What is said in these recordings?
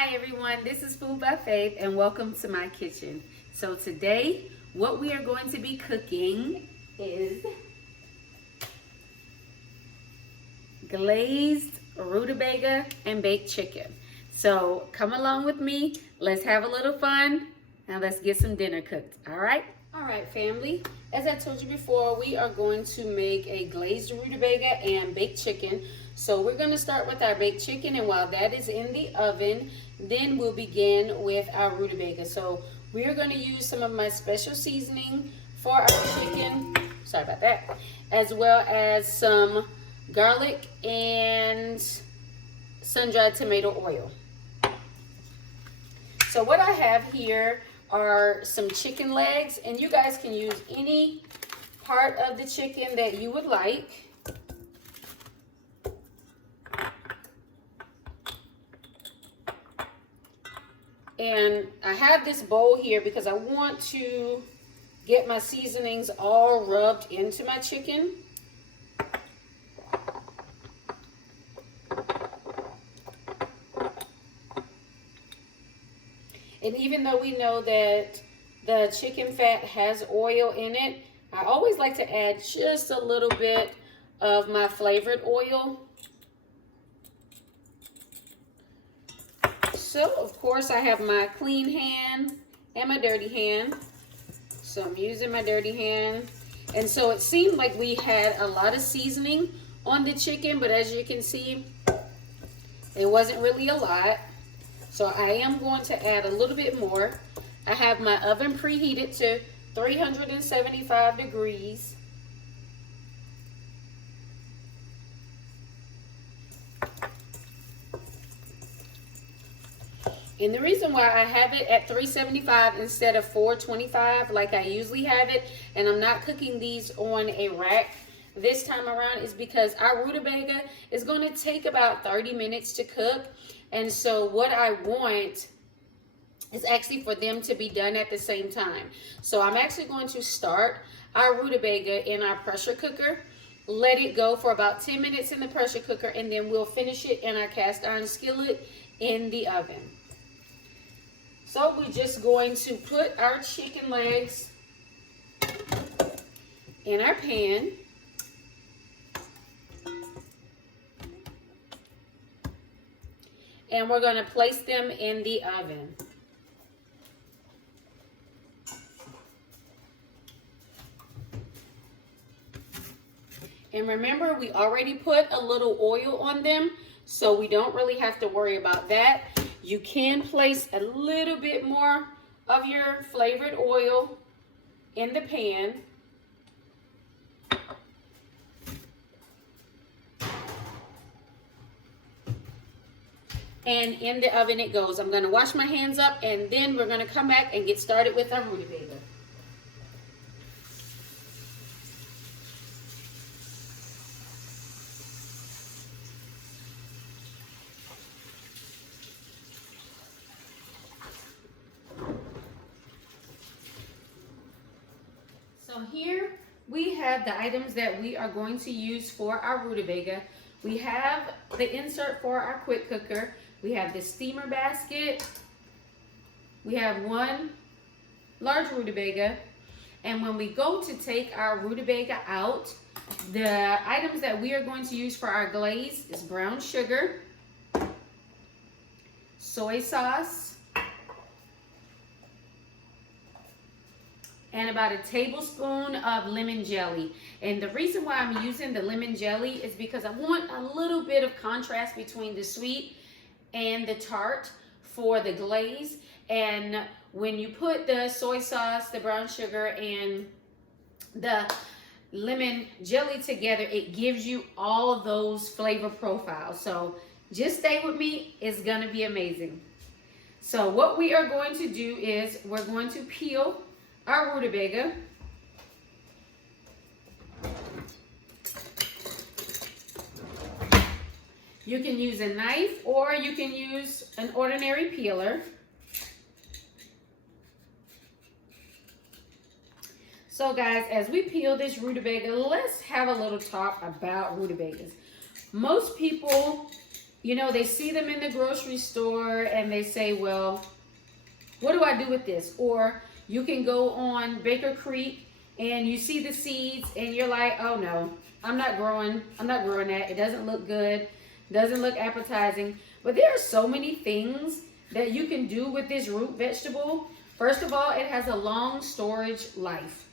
Hi everyone, this is Food by Faith and welcome to my kitchen. So today, what we are going to be cooking is glazed rutabaga and baked chicken. So come along with me, let's have a little fun, and let's get some dinner cooked, all right? All right, family, as I told you before, we are going to make a glazed rutabaga and baked chicken. So we're going to start with our baked chicken, and while that is in the oven, then we'll begin with our rutabaga. So we are going to use some of my special seasoning for our chicken, sorry about that, as well as some garlic and sun-dried tomato oil. So what I have here are some chicken legs, and you guys can use any part of the chicken that you would like. And I have this bowl here because I want to get my seasonings all rubbed into my chicken. And even though we know that the chicken fat has oil in it, I always like to add just a little bit of my flavored oil. So, of course, I have my clean hand and my dirty hand. So I'm using my dirty hand. And so it seemed like we had a lot of seasoning on the chicken, but as you can see, it wasn't really a lot. So I am going to add a little bit more. I have my oven preheated to 375 degrees. And the reason why I have it at 375 instead of 425 like I usually have it, and I'm not cooking these on a rack this time around, is because our rutabaga is going to take about 30 minutes to cook. And so what I want is actually for them to be done at the same time. So I'm actually going to start our rutabaga in our pressure cooker, let it go for about 10 minutes in the pressure cooker, and then we'll finish it in our cast iron skillet in the oven. So we're just going to put our chicken legs in our pan. And we're going to place them in the oven. And remember, we already put a little oil on them, so we don't really have to worry about that. You can place a little bit more of your flavored oil in the pan. And in the oven it goes. I'm going to wash my hands up, and then we're going to come back and get started with our rutabaga. So here we have the items that we are going to use for our rutabaga. We have the insert for our quick cooker. We have the steamer basket. We have one large rutabaga. And when we go to take our rutabaga out, the items that we are going to use for our glaze is brown sugar, soy sauce, and about a tablespoon of lemon jelly. And the reason why I'm using the lemon jelly is because I want a little bit of contrast between the sweet and the tart for the glaze. And when you put the soy sauce, the brown sugar, and the lemon jelly together, it gives you all of those flavor profiles. So just stay with me, it's gonna be amazing. So what we are going to do is we're going to peel our rutabaga. You can use a knife or you can use an ordinary peeler. So guys, as we peel this rutabaga, let's have a little talk about rutabagas. Most people you know, they see them in the grocery store and they say, well, what do I do with this? Or you can go on Baker Creek and you see the seeds and you're like, oh no, I'm not growing that. It doesn't look good, doesn't look appetizing. But there are so many things that you can do with this root vegetable. First of all, it has a long storage life.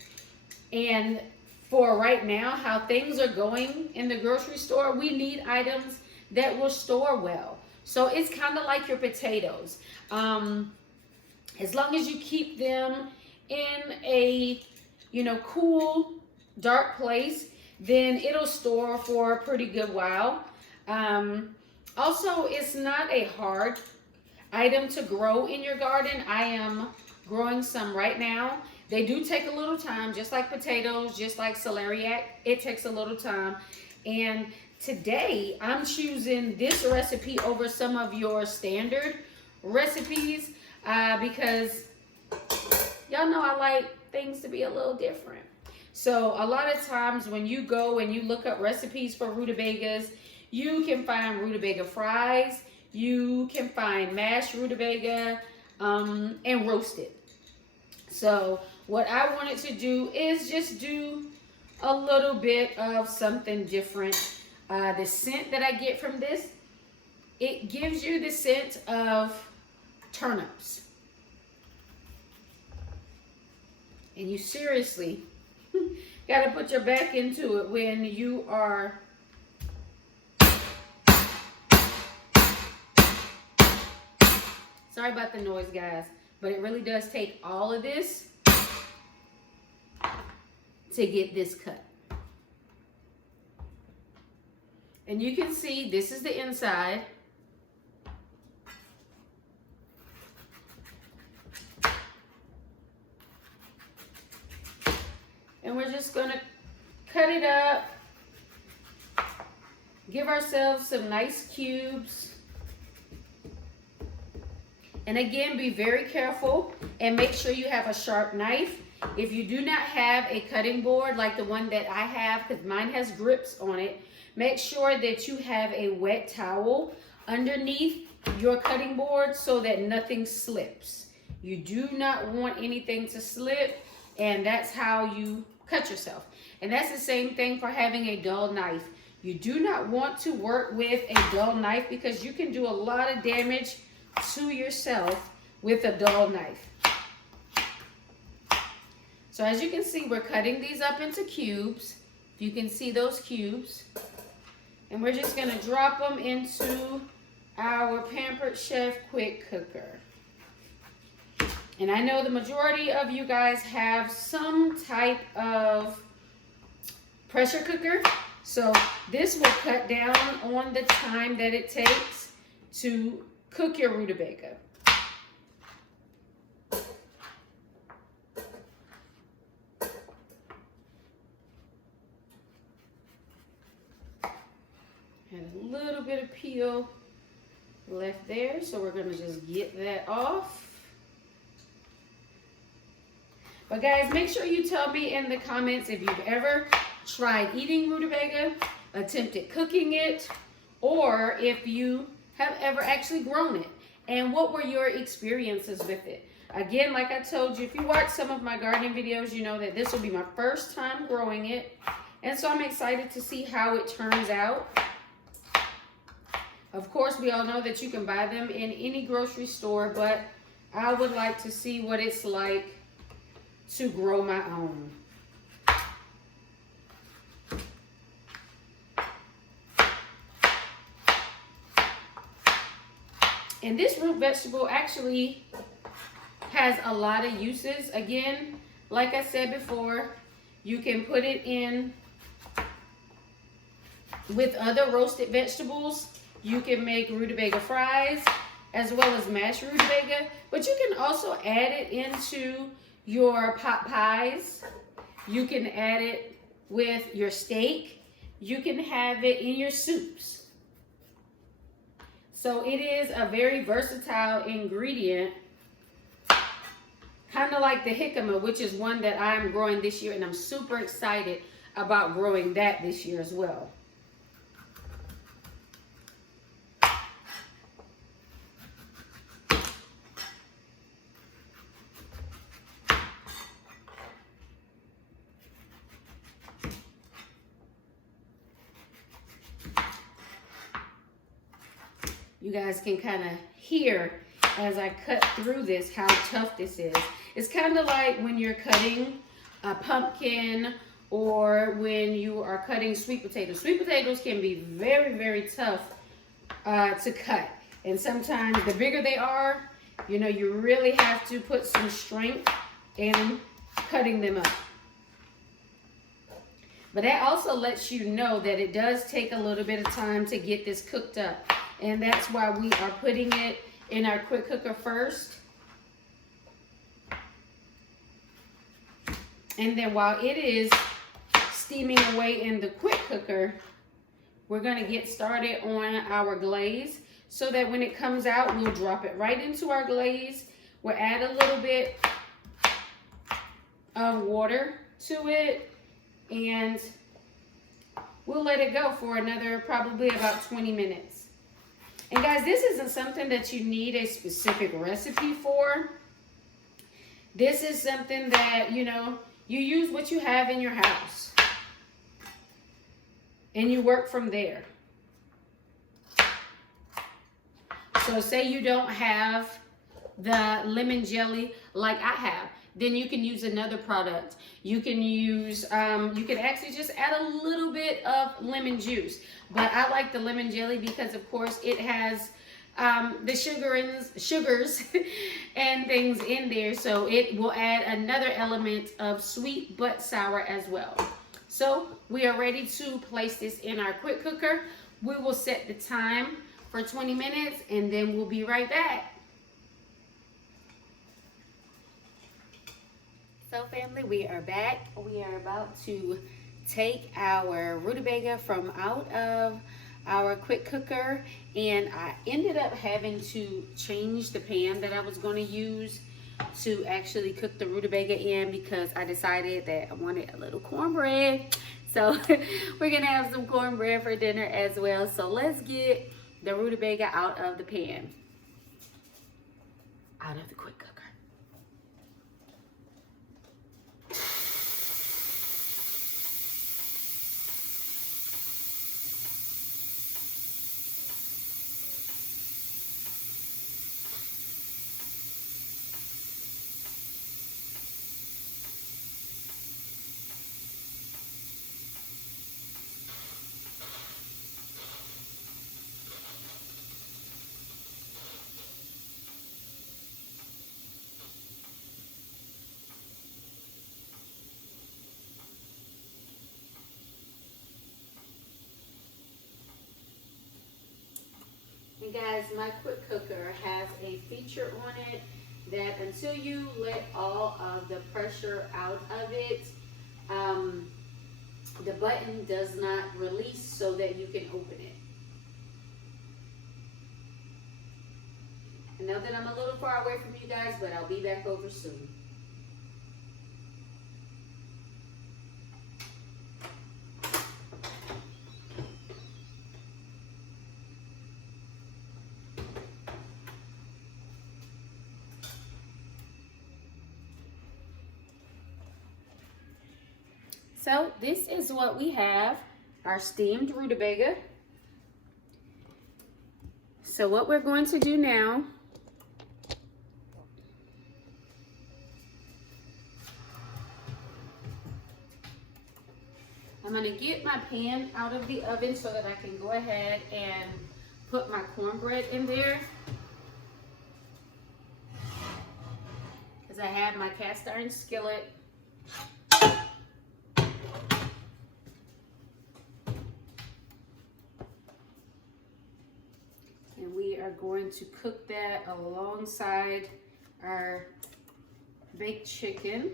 And for right now, how things are going in the grocery store, we need items that will store well. So it's kind of like your potatoes. As long as you keep them in a, you know, cool, dark place, then it'll store for a pretty good while. Also, it's not a hard item to grow in your garden. I am growing some right now. They do take a little time, just like potatoes, just like celeriac. It takes a little time. And today, I'm choosing this recipe over some of your standard recipes because y'all know I like things to be a little different. So a lot of times when you go and you look up recipes for rutabagas, you can find rutabaga fries, you can find mashed rutabaga, and roasted. So what I wanted to do is just do a little bit of something different. The scent that I get from this, it gives you the scent of turnips. And you seriously got to put your back into it when you are sorry about the noise, guys, but it really does take all of this to get this cut. And you can see this is the inside. And we're just going to cut it up, give ourselves some nice cubes. And again, be very careful and make sure you have a sharp knife. If you do not have a cutting board like the one that I have, because mine has grips on it, make sure that you have a wet towel underneath your cutting board so that nothing slips. You do not want anything to slip, and that's how you cut yourself. And that's the same thing for having a dull knife. You do not want to work with a dull knife because you can do a lot of damage to yourself with a dull knife. So as you can see, we're cutting these up into cubes. You can see those cubes. And we're just going to drop them into our Pampered Chef quick cooker. And I know the majority of you guys have some type of pressure cooker. So this will cut down on the time that it takes to cook your rutabaga. And a little bit of peel left there, so we're going to just get that off. But guys, make sure you tell me in the comments if you've ever tried eating rutabaga, attempted cooking it, or if you have ever actually grown it, and what were your experiences with it. Again, like I told you, if you watch some of my gardening videos, you know that this will be my first time growing it, and so I'm excited to see how it turns out. Of course, we all know that you can buy them in any grocery store, but I would like to see what it's like to grow my own. And this root vegetable actually has a lot of uses. Again, like I said before, you can put it in with other roasted vegetables. You can make rutabaga fries as well as mashed rutabaga, but you can also add it into your pot pies. You can add it with your steak. You can have it in your soups. So it is a very versatile ingredient, kind of like the jicama, which is one that I'm growing this year, and I'm super excited about growing that this year as well. you guys can kind of hear as I cut through this how tough this is. It's kind of like when you're cutting a pumpkin or when you are cutting sweet potatoes. Sweet potatoes can be very, very tough to cut. And sometimes the bigger they are, you know, you really have to put some strength in cutting them up. But that also lets you know that it does take a little bit of time to get this cooked up. And that's why we are putting it in our quick cooker first. And then while it is steaming away in the quick cooker, we're going to get started on our glaze so that when it comes out, we'll drop it right into our glaze. We'll add a little bit of water to it and we'll let it go for another probably about 20 minutes. And guys, this isn't something that you need a specific recipe for. This is something that, you know, you use what you have in your house and you work from there. So say you don't have the lemon jelly like I have, then you can use another product. You can use, you can actually just add a little bit of lemon juice. But I like the lemon jelly because, of course, it has the sugars and things in there. So it will add another element of sweet but sour as well. So we are ready to place this in our quick cooker. We will set the time for 20 minutes and then we'll be right back. So family, we are back. We are about to take our rutabaga from out of our quick cooker, and I ended up having to change the pan that I was going to use to actually cook the rutabaga in because I decided that I wanted a little cornbread. So we're gonna have some cornbread for dinner as well. So let's get the rutabaga out of the pan, out of the quick cooker. And guys, my quick cooker has a feature on it that until you let all of the pressure out of it, the button does not release so that you can open it. I know that I'm a little far away from you guys, but I'll be back over soon. So this is what we have, our steamed rutabaga. So what we're going to do now, I'm going to get my pan out of the oven so that I can go ahead and put my cornbread in there. Because I have my cast iron skillet. And we are going to cook that alongside our baked chicken.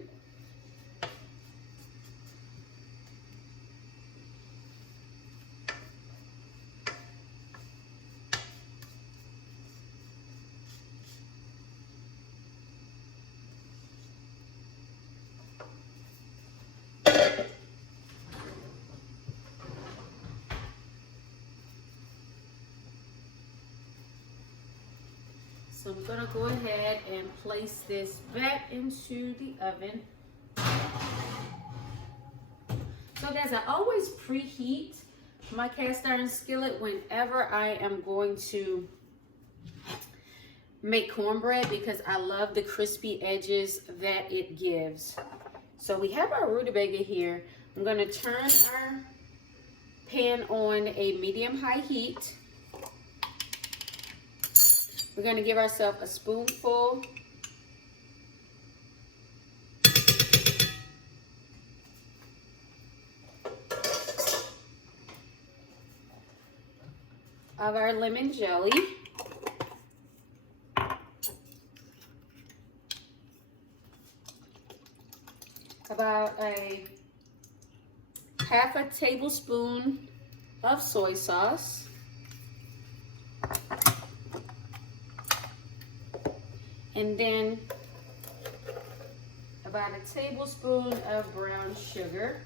So I'm going to go ahead and place this back into the oven. So guys, I always preheat my cast iron skillet whenever I am going to make cornbread because I love the crispy edges that it gives. So we have our rutabaga here. I'm gonna turn our pan on a medium-high heat. We're gonna give ourselves a spoonful of our lemon jelly. About a half a tablespoon of soy sauce. And then about a tablespoon of brown sugar.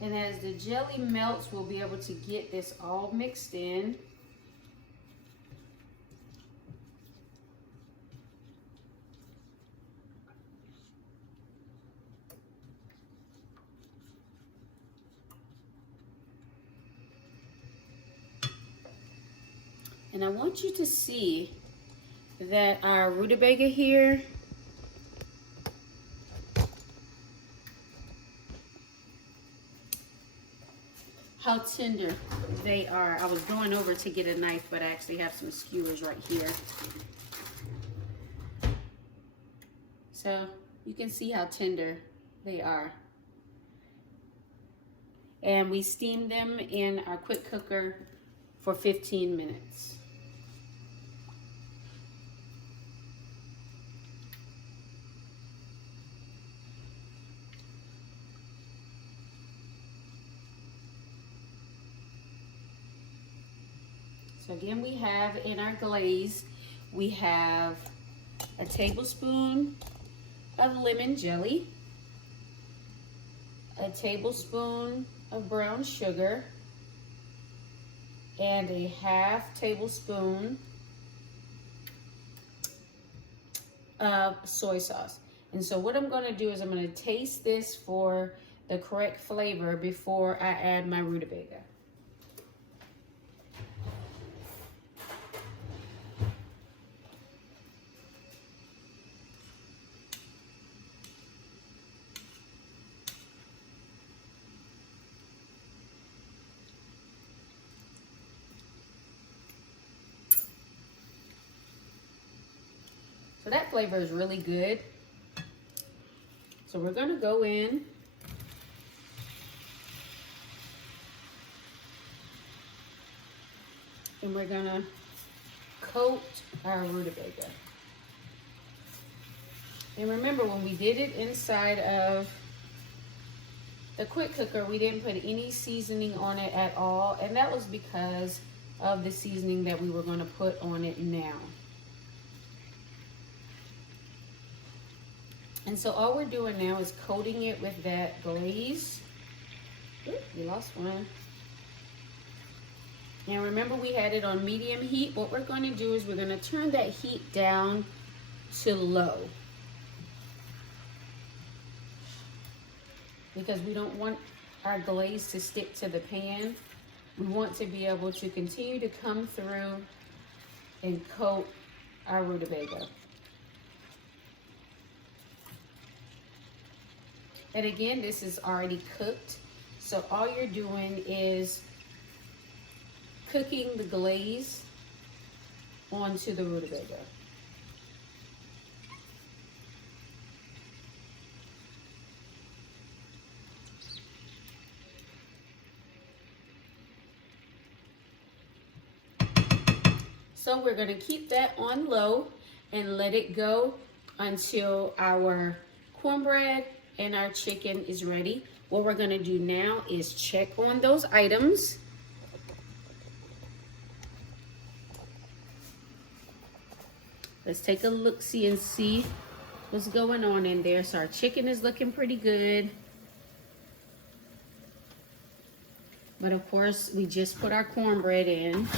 And as the jelly melts, we'll be able to get this all mixed in. And I want you to see that our rutabaga here how tender they are. I was going over to get a knife, but I actually have some skewers right here. So you can see how tender they are. And we steam them in our quick cooker for 15 minutes. So again, we have in our glaze, we have a tablespoon of lemon jelly, a tablespoon of brown sugar, and a half tablespoon of soy sauce. And so what I'm going to do is I'm going to taste this for the correct flavor before I add my rutabaga. So that flavor is really good. So we're gonna go in and we're gonna coat our rutabaga. And remember, when we did it inside of the quick cooker, we didn't put any seasoning on it at all. And that was because of the seasoning that we were gonna put on it now. And so all we're doing now is coating it with that glaze. Ooh, we lost one. And remember, we had it on medium heat. What we're going to do is we're going to turn that heat down to low, because we don't want our glaze to stick to the pan. We want to be able to continue to come through and coat our rutabaga. And again, this is already cooked. So all you're doing is cooking the glaze onto the rutabaga. So we're gonna keep that on low and let it go until our cornbread and our chicken is ready. What we're gonna do now is check on those items. Let's take a look-see and see what's going on in there. So our chicken is looking pretty good. But of course, we just put our cornbread in.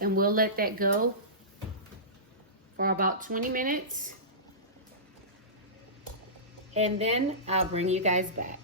And we'll let that go for about 20 minutes. And then I'll bring you guys back.